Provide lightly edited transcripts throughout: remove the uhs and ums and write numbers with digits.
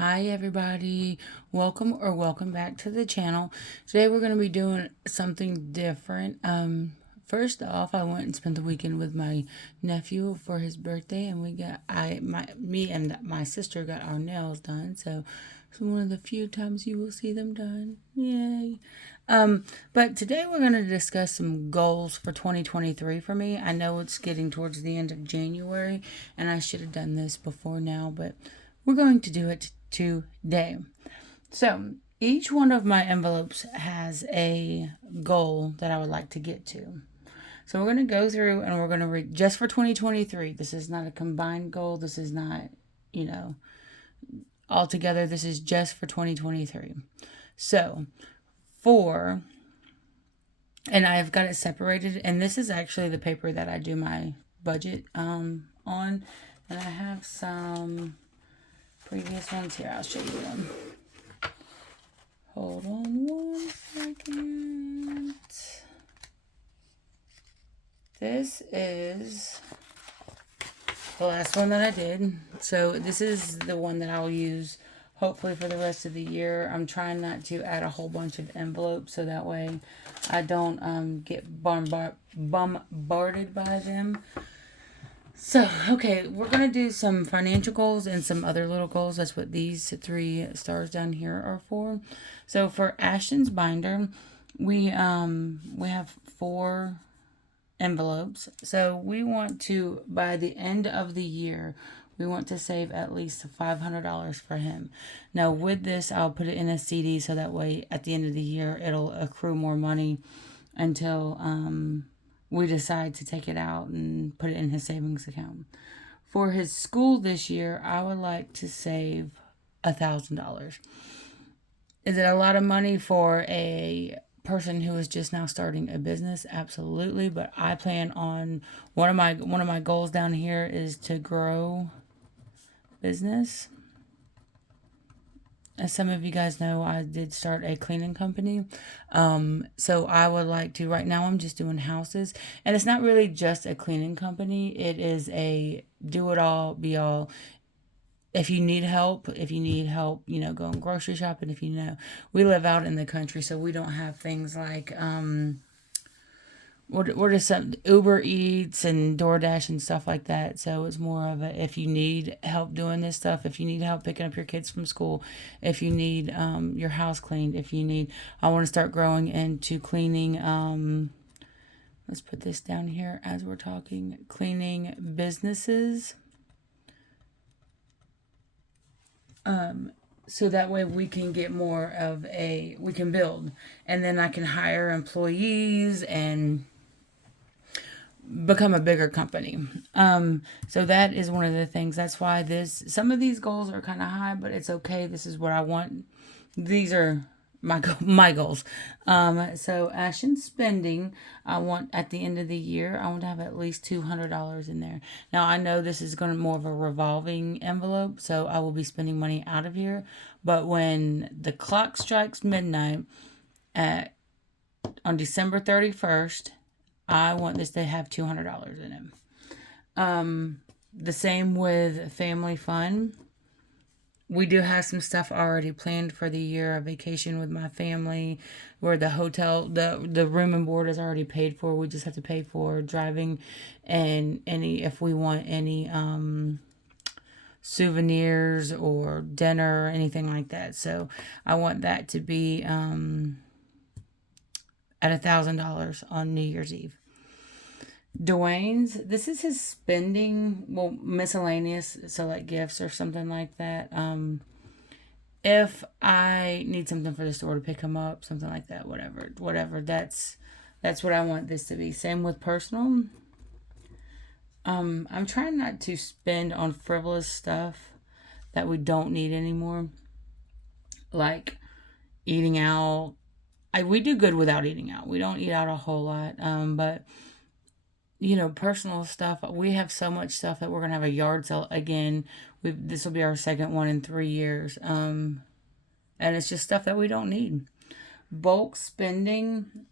Hi everybody, welcome back to the channel. Today we're going to be doing something different. First off, I went and spent the weekend with my nephew for his birthday, and me and my sister got our nails done. So it's one of the few times you will see them done. Yay! But today we're going to discuss some goals for 2023 for me. I know it's getting towards the end of January, and I should have done this before now, but we're going to do it today. So each one of my envelopes has a goal that I would like to get to. So we're going to go through and we're going to read just for 2023. This is not a combined goal. This is not, all together. This is just for 2023. So and I've got it separated. And this is actually the paper that I do my budget on. And I have some previous ones here. I'll show you them. Hold on 1 second. This is the last one that I did. So this is the one that I'll use hopefully for the rest of the year. I'm trying not to add a whole bunch of envelopes so that way I don't get bombarded by them. So, okay, we're going to do some financial goals and some other little goals. That's what these 3 stars down here are for. So, for Ashton's binder, we have 4 envelopes. So, we want to, by the end of the year, we want to save at least $500 for him. Now, with this, I'll put it in a CD so that way at the end of the year, it'll accrue more money until we decide to take it out and put it in his savings account. For his school this year, I would like to save $1,000. Is it a lot of money for a person who is just now starting a business? Absolutely, but I plan on one of my goals down here is to grow business. As some of you guys know, I did start a cleaning company. So I would like to, right now I'm just doing houses. And it's not really just a cleaning company. It is a do it all, be all. If you need help, going grocery shopping. If we live out in the country, so we don't have things like, what are some Uber Eats and DoorDash and stuff like that. So it's more of a, if you need help doing this stuff, if you need help picking up your kids from school, if you need your house cleaned, I want to start growing into cleaning. Let's put this down here as we're talking, cleaning businesses. So that way we can get more of we can build, and then I can hire employees and become a bigger company. So that is one of the things. That's why some of these goals are kind of high, but it's okay. This is what I want. These are my goals. So Ashton spending, I want at the end of the year, I want to have at least $200 in there. Now I know this is going to more of a revolving envelope, so I will be spending money out of here. But when the clock strikes midnight on December 31st, I want this to have $200 in it. The same with family fun. We do have some stuff already planned for the year, a vacation with my family, where the hotel, the room and board is already paid for. We just have to pay for driving and if we want any souvenirs or dinner or anything like that. So I want that to be at $1,000 on New Year's Eve. Dwayne's, this is his spending, miscellaneous, so like gifts or something like that. If I need something for the store to pick him up, something like that, whatever, that's what I want this to be. Same with personal. I'm trying not to spend on frivolous stuff that we don't need anymore, like eating out. We do good without eating out. We don't eat out a whole lot, but personal stuff. We have so much stuff that we're going to have a yard sale again. This will be our second one in 3 years. And it's just stuff that we don't need. Bulk spending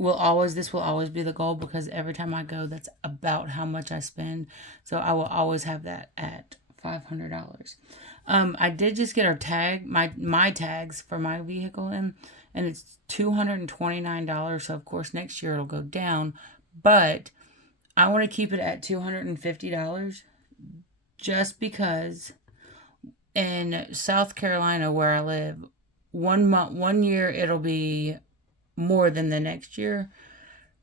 this will always be the goal, because every time I go, that's about how much I spend. So I will always have that at $500. I did just get our tag, my tags for my vehicle in, and it's $229. So of course next year it'll go down, but I want to keep it at $250 just because in South Carolina where I live, 1 year it'll be more than the next year,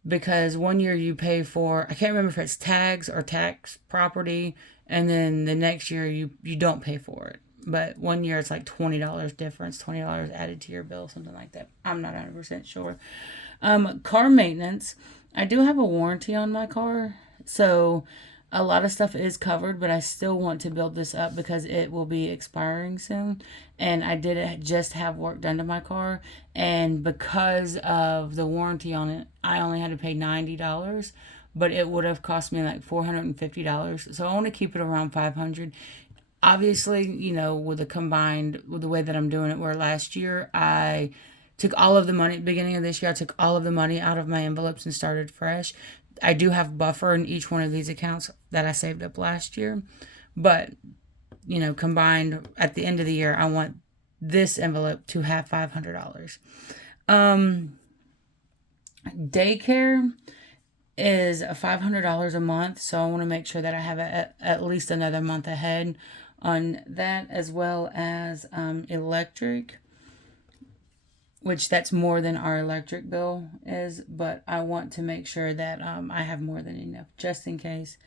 because 1 year you pay for, I can't remember if it's tags or tax property, and then the next year you don't pay for it. But 1 year it's like $20 difference, $20 added to your bill, something like that. I'm not 100% sure. Car maintenance. I do have a warranty on my car, so a lot of stuff is covered, but I still want to build this up because it will be expiring soon. And I did just have work done to my car, and because of the warranty on it, I only had to pay $90, but it would have cost me like $450. So I want to keep it around $500. Obviously, with the way that I'm doing it, where last year I took all of the money, beginning of this year, I took all of the money out of my envelopes and started fresh. I do have buffer in each one of these accounts that I saved up last year. But, combined at the end of the year, I want this envelope to have $500. Daycare is $500 a month. So I want to make sure that I have at least another month ahead on that, as well as electric, which that's more than our electric bill is, but I want to make sure that I have more than enough just in case.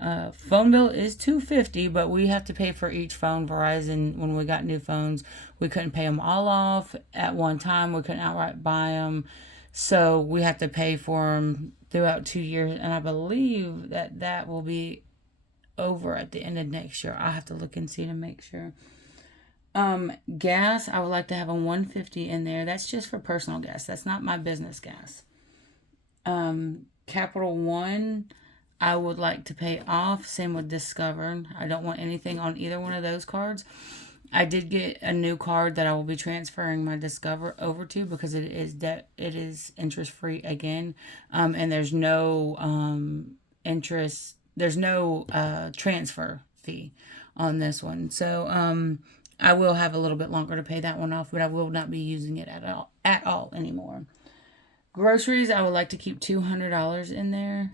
Phone bill is $250, but we have to pay for each phone. Verizon, when we got new phones, we couldn't pay them all off at one time. We couldn't outright buy them, so we have to pay for them throughout 2 years, and I believe that will be over at the end of next year. I'll have to look and see to make sure. Gas, I would like to have a $150 in there. That's just for personal gas. That's not my business gas. Capital One, I would like to pay off. Same with Discover. I don't want anything on either one of those cards. I did get a new card that I will be transferring my Discover over to because it is interest free again. And there's no interest. There's no transfer fee on this one. So I will have a little bit longer to pay that one off, but I will not be using it at all anymore. Groceries, I would like to keep $200 in there.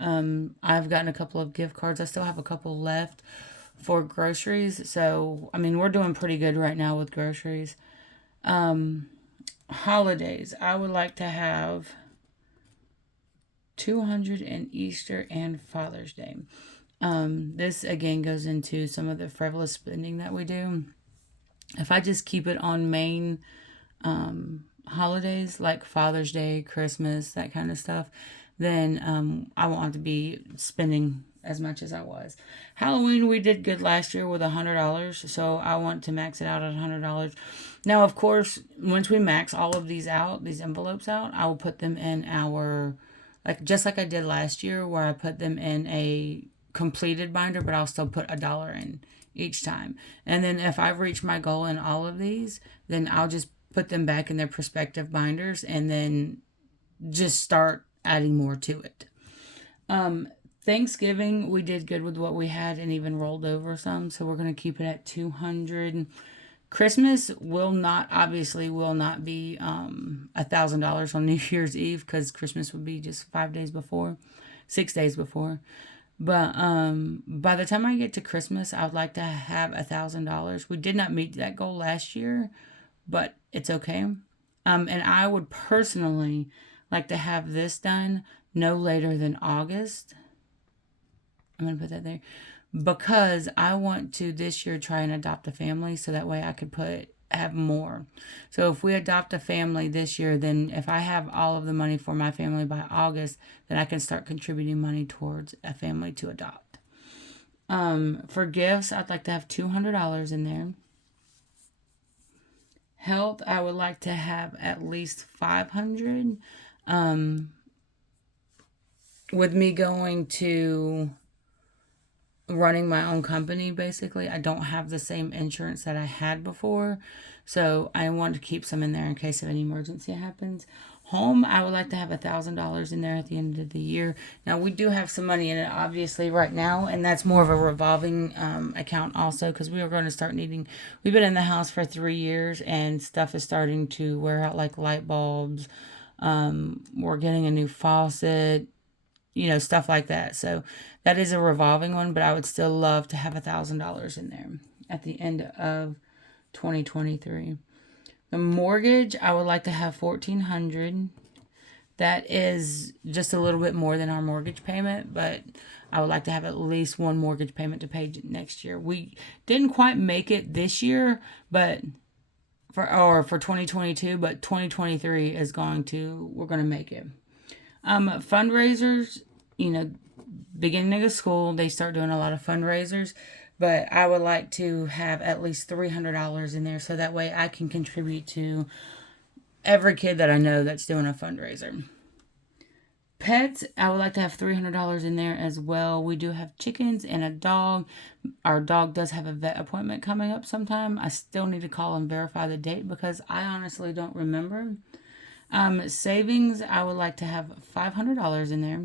I've gotten a couple of gift cards. I still have a couple left for groceries. So, we're doing pretty good right now with groceries. Holidays, I would like to have $200 in Easter and Father's Day. This again goes into some of the frivolous spending that we do. If I just keep it on main holidays like Father's Day, Christmas, that kind of stuff, then I won't have to be spending as much as I was. Halloween, we did good last year with $100, so I want to max it out at $100. Now, of course, once we max all of these envelopes out, I will put them in just like I did last year, where I put them in a completed binder, but I'll still put $1 in each time. And then if I've reached my goal in all of these, then I'll just put them back in their respective binders and then just start adding more to it. Thanksgiving, we did good with what we had and even rolled over some, so we're going to keep it at $200. Christmas will not be $1,000 on New Year's Eve, because Christmas would be just 6 days before. But by the time I get to Christmas, I would like to have $1,000. We did not meet that goal last year, but it's okay. And I would personally like to have this done no later than August. I'm going to put that there, because I want to this year try and adopt a family, so that way I could have more. So if we adopt a family this year, then if I have all of the money for my family by August, then I can start contributing money towards a family to adopt. For gifts, I'd like to have $200 in there. Health, I would like to have at least $500. With me going to running my own company, basically, I don't have the same insurance that I had before, so I want to keep some in there in case of any emergency happens. Home, I would like to have $1,000 in there at the end of the year. Now we do have some money in it, obviously, right now, and that's more of a revolving account also, because we are going to start needing. We've been in the house for 3 years, and stuff is starting to wear out, like light bulbs. We're getting a new faucet, stuff like that. So that is a revolving one, but I would still love to have $1,000 in there at the end of 2023. The mortgage, I would like to have 1,400. That is just a little bit more than our mortgage payment, but I would like to have at least one mortgage payment to pay next year. We didn't quite make it this year, but for 2022, but 2023 is we're going to make it. Fundraisers, beginning of school, they start doing a lot of fundraisers. But I would like to have at least $300 in there so that way I can contribute to every kid that I know that's doing a fundraiser. Pets, I would like to have $300 in there as well. We do have chickens and a dog. Our dog does have a vet appointment coming up sometime. I still need to call and verify the date because I honestly don't remember. Savings, I would like to have $500 in there.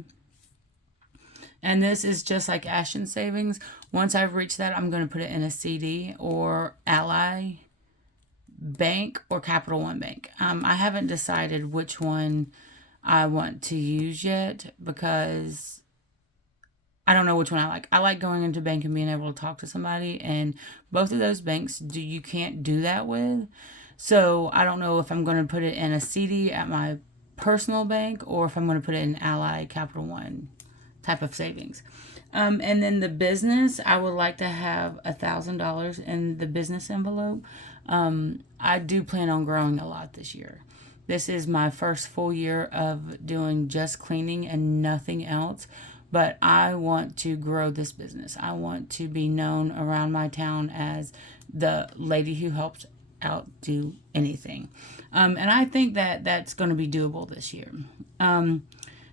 And this is just like Ashton savings. Once I've reached that, I'm going to put it in a CD or Ally Bank or Capital One Bank. I haven't decided which one I want to use yet because I don't know which one I like. I like going into bank and being able to talk to somebody, and both of those banks you can't do that with. So I don't know if I'm going to put it in a CD at my personal bank or if I'm going to put it in Ally Capital One type of savings. And then the business, I would like to have $1,000 in the business envelope. I do plan on growing a lot this year. This is my first full year of doing just cleaning and nothing else, but I want to grow this business. I want to be known around my town as the lady who helps out do anything. And I think that that's going to be doable this year.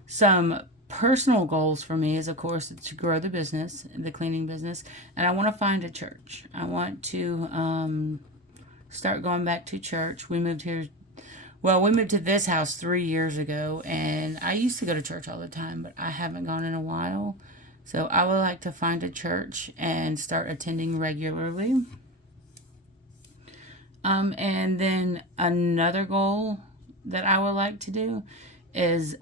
Some personal goals for me is, of course, to grow the business, the cleaning business, and I want to find a church. I want to start going back to church. We moved to this house 3 years ago, and I used to go to church all the time, but I haven't gone in a while. So I would like to find a church and start attending regularly. And then another goal that I would like to do is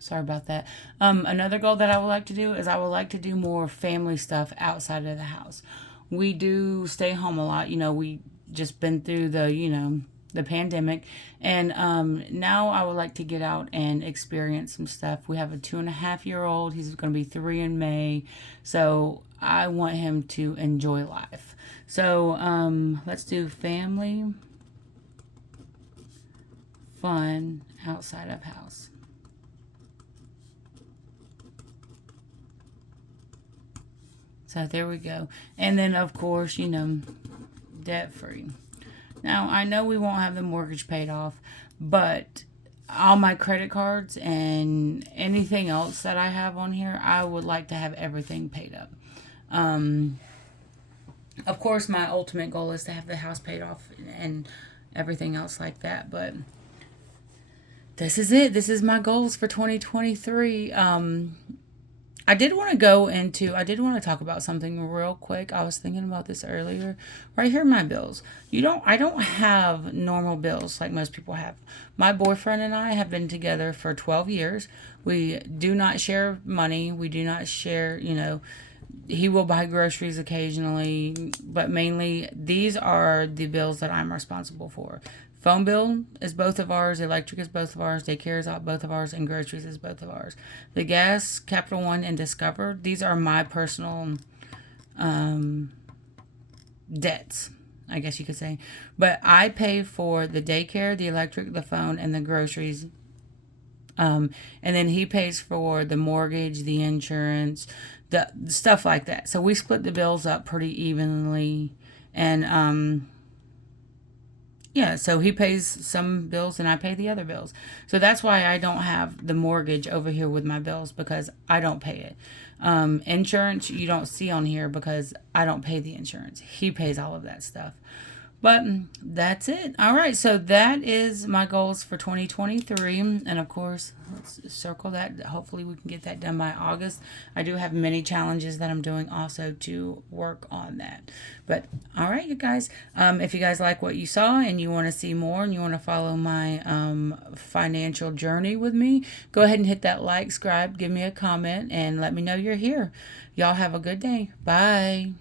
sorry about that. Another goal that I would like to do is I would like to do more family stuff outside of the house. We do stay home a lot. We just been through the pandemic, and now I would like to get out and experience some stuff. We have a 2.5-year-old. He's going to be 3 in May, so I want him to enjoy life. So let's do family fun outside of house. So there we go. And then, of course, debt free. Now, I know we won't have the mortgage paid off, but all my credit cards and anything else that I have on here, I would like to have everything paid up. Of course, my ultimate goal is to have the house paid off and everything else like that, but this is it. This is my goals for 2023. I did want to talk about something real quick. I was thinking about this earlier. Right here, my bills. I don't have normal bills like most people have. My boyfriend and I have been together for 12 years. We do not share money. We do not share, he will buy groceries occasionally, but mainly these are the bills that I'm responsible for. Phone bill is both of ours, electric is both of ours, daycare is both of ours, and groceries is both of ours. The gas, Capital One, and Discover, these are my personal debts, I guess you could say. But I pay for the daycare, the electric, the phone, and the groceries. And then he pays for the mortgage, the insurance, the stuff like that. So we split the bills up pretty evenly. And yeah, so he pays some bills and I pay the other bills. So that's why I don't have the mortgage over here with my bills, because I don't pay it. Insurance you don't see on here because I don't pay the insurance. He pays all of that stuff. But that's it. All right, so that is my goals for 2023. And of course, let's circle that. Hopefully, we can get that done by August. I do have many challenges that I'm doing also to work on that. But all right, you guys, if you guys like what you saw and you want to see more and you want to follow my financial journey with me, go ahead and hit that like, subscribe, give me a comment, and let me know you're here. Y'all have a good day. Bye.